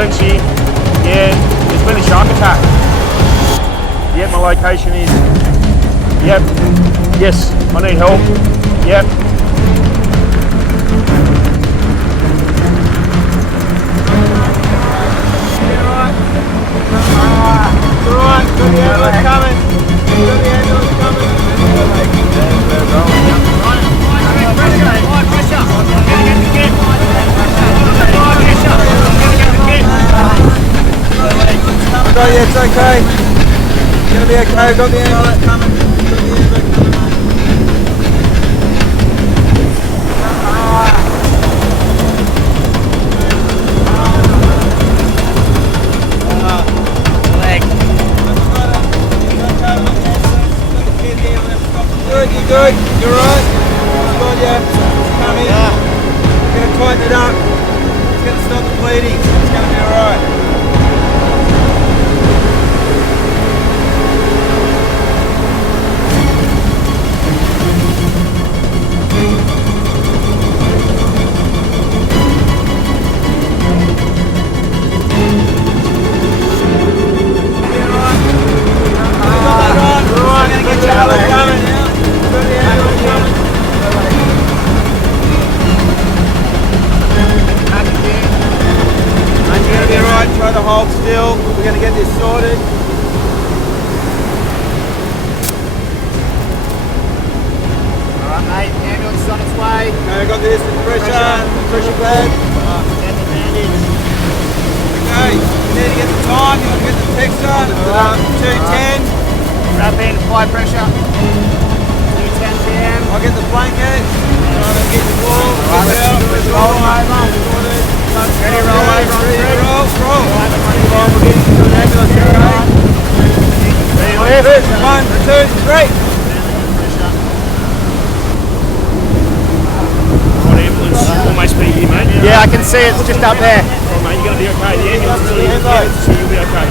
emergency. Yeah, there's been a shark attack. Yeah, my location is. Yep. Yes, I need help. Yep. Alright, got the ambulance coming. Got the ambulance coming. Got you, it's okay. It's gonna be okay, got the ambulance coming. You're good, you're right. Got ya. Come in. We're going to tighten it up. It's going to stop the bleeding. It's going to be alright. Try to hold still. We're going to get this sorted. Alright mate, ambulance is on its way. Okay, I got this. Pressure pad. And the bandage. Okay, you need to get the time. You want to get the texture. 210. Strap in, apply pressure. 2:10 PM. I'll get the blanket. Try to get the wall. Let's roll over. Ready, roll over. Roll. We're getting to an ambulance. Ready, lift. 1, 2, 3. Right, ambulance almost be here, mate. Yeah, I can see it. It's just up there. Oh, mate, you're going to be okay. The ambulance is here. Yeah, you'll be okay.